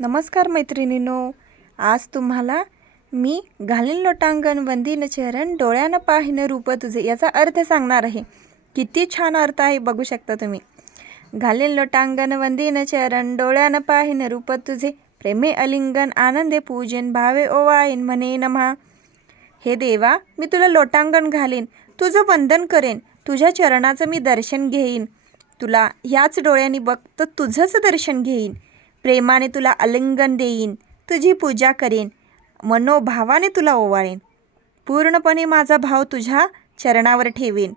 नमस्कार मैत्रिणींनो, आज तुम्हाला मी घालीन लोटांगण वंदीन चरण डोळ्यानं पाहिन रूप तुझे याचा अर्थ सांगणार आहे. किती छान अर्थ आहे बघू शकता तुम्ही. घालीन लोटांगण वंदीन चरण डोळ्यानं पाहिन रूप तुझे प्रेमे अलिंगन आनंदे पूजन भावे ओवाळीन म्हणे नमः. हे देवा, मी तुला लोटांगण घालीन, तुझं वंदन करेन, तुझ्या चरणाचं मी दर्शन घेईन. तुला ह्याच डोळ्यांनी बघतं तुझंच दर्शन घेईन. प्रेमाने तुला आलिंगन देईन, तुझी पूजा करेन, मनोभावाने तुला ओवाळेन. पूर्णपणे माझा भाव तुझ्या चरणावर ठेवेन.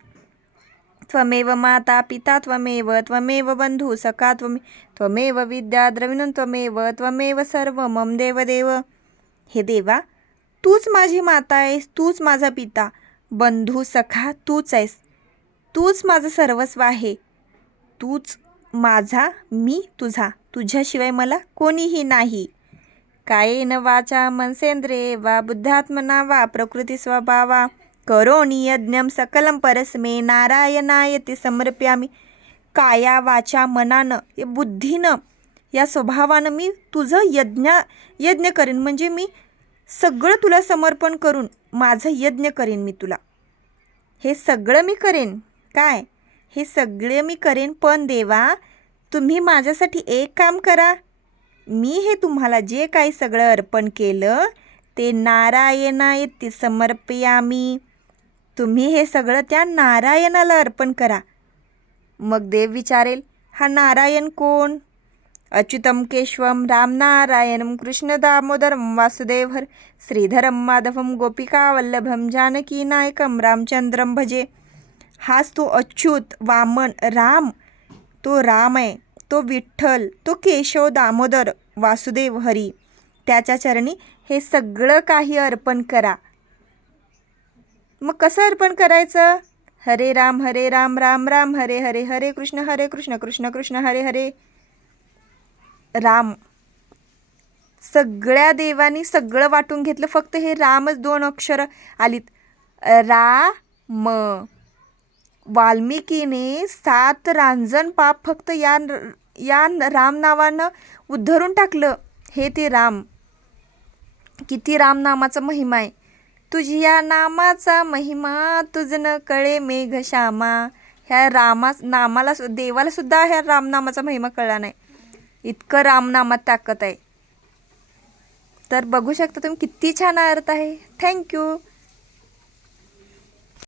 त्वमेव माता पिता त्वमेव त्वमेव बंधू सखा त्वमेव विद्या द्रविणं त्वमेव सर्व मम देव. हे देवा, तूच माझी माता आहेस, तूच माझा पिता, बंधू सखा तूच आहेस, तूच माझं सर्वस्व आहे. तूच माझा, मी तुझा, तुझ्याशिवाय मला कोणीही नाही. कायेन वाचा मनसेंद्रिये वा बुद्धात्मना वा प्रकृती स्वभावा करोनी यज्ञम सकलम परस्मे नारायणायती समर्प्यामी. काया वाचा मनानं बुद्धीनं या स्वभावानं मी तुझं यज्ञ करेन, म्हणजे मी सगळं तुला समर्पण करून माझं यज्ञ करेन. मी तुला हे सगळं मी करेन. काय हे सगळे मी करेन, पण देवा तुम्ही माझ्यासाठी एक काम करा. मी हे तुम्हाला जे काही सगळं अर्पण केलं ते नारायणायती समर्पयामी. तुम्ही हे सगळं त्या नारायणाला अर्पण करा. मग देव विचारेल, हा नारायण कोण? अच्युतम केशवम रामनारायणम कृष्ण दामोदरम वासुदेव हर श्रीधरम माधवम गोपिका वल्लभम जानकी नायकम रामचंद्रम भजे. हाच तो अच्युत वामन राम, तो राम आहे, तो विठ्ठल, तो केशव दामोदर वासुदेव हरी. त्याच्या चरणी हे सगळं काही अर्पण करा. मग कसं अर्पण करायचं? हरे राम राम राम हरे हरे, हरे कृष्ण कृष्ण कृष्ण हरे हरे. राम सगळ्या देवांनी सगळं वाटून घेतलं, फक्त हे रामच 2 अक्षर आलीत. राम. वाल्मिकीने 7 रांजण पाप फक्त या राम नावानं उद्धरून टाकलं. हे ते राम. किती राम नामाचा महिमा आहे. तुझी या नामाचा महिमा तुझ न कळे मेघ श्यामा. ह्या नामाला देवाला सुद्धा ह्या रामनामाचा महिमा कळला नाही. इतकं रामनामात ताकद आहे. तर बघू शकता तुम्ही किती छान अर्थ आहे. थँक्यू.